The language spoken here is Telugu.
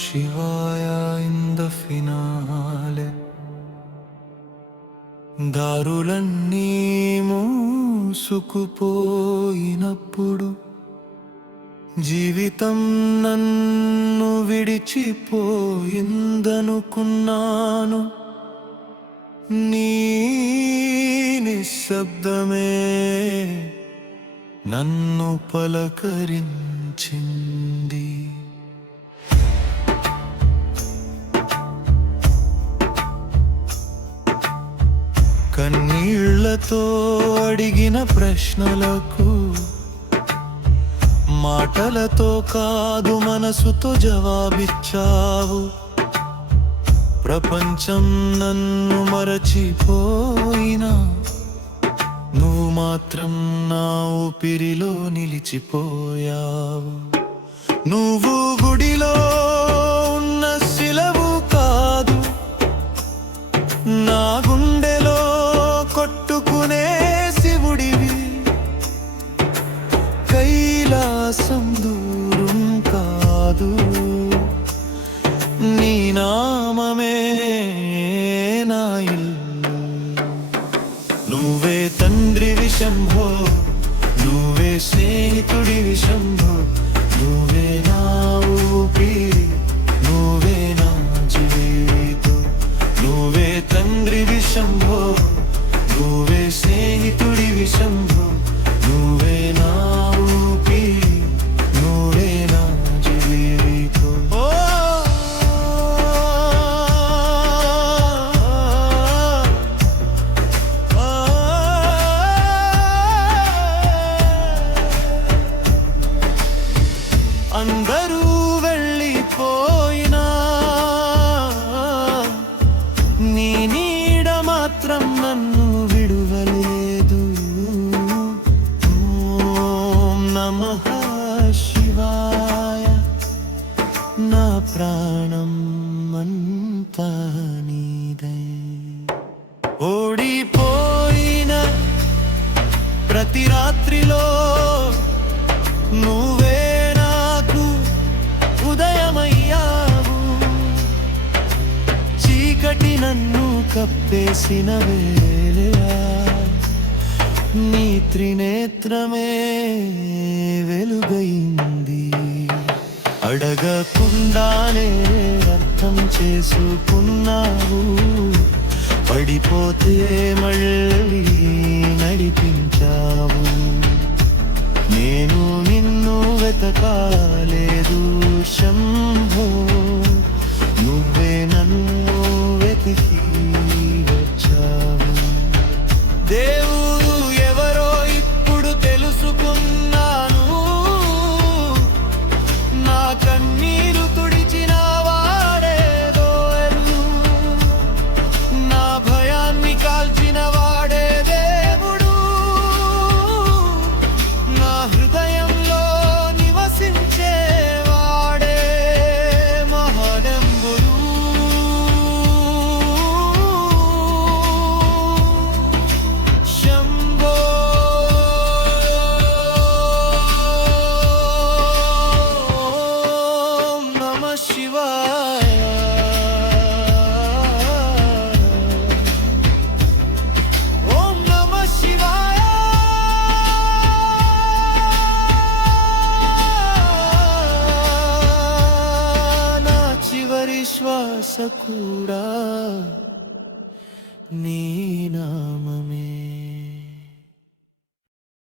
Shivaya in the finale. దారులన్నీ మూసుకుపోయినప్పుడు జీవితం నన్ను విడిచిపోయిందనుకున్నాను. నీ నిశ్శబ్దమే నన్ను పలకరించింది. కన్నీళ్లతో అడిగిన ప్రశ్నలకు మాటలతో కాదు మనసుతో జవాబిచ్చావు. ప్రపంచం నన్ను మరచిపోయినా నువ్వు మాత్రం నా ఊపిరిలో నిలిచిపోయావు. నువ్వు గుడిలో ఉన్న శిలవు కాదు, నా గుండెలో కొట్టుకునే శివుడివి. కైలాసం దూరం కాదు, నీ నామమే నా ఇల్లు. నువ్వే తండ్రివి శంభో, నువ్వే స్నేహితుడివి శంభో, నువ్వే నా ఊపిరి, నువ్వే నా జీవితం. నువ్వే తండ్రివి శంభో, నువ్వే స్నేహితుడివి శంభో, నువ్వే నా ఊపిరి, నువ్వే నా జీవితం. అందరూ వెళ్ళిపోయినా నీ నీడ మాత్రం నన్ను విడువలేదు. ఓం నమః శివాయ, నా ప్రాణం అంతా నీదే. ఓడిపోయిన ప్రతి రాత్రిలో నువ్వే నాకు ఉదయమయ్యావు. చీకటి నన్ను కప్పేసిన వేళ నీ త్రినేత్రమే వెలుగైంది. అడగకుండానే అర్థం చేసుకున్నావు. పడిపోతే మళ్ళీ నడిపించావు. నేను నిన్ను వెతకాలేదు శంభో, నువ్వే నన్ను వెతికి వచ్చావు. దేవుడు ఎవరో ఇప్పుడు తెలుసుకున్నాను. నా కన్నీరు తుడిచిన వాడేదో ఎల్లు, నా భయాన్ని కాల్చిన వాడే దేవుడు. నా హృదయంలో నివసించే వాడే మహాడంబుడు. శంభో ఓం నమః శివాయ. ఓం నమః శివాయ. నా చివరి శ్వాస కూడా నీ నామ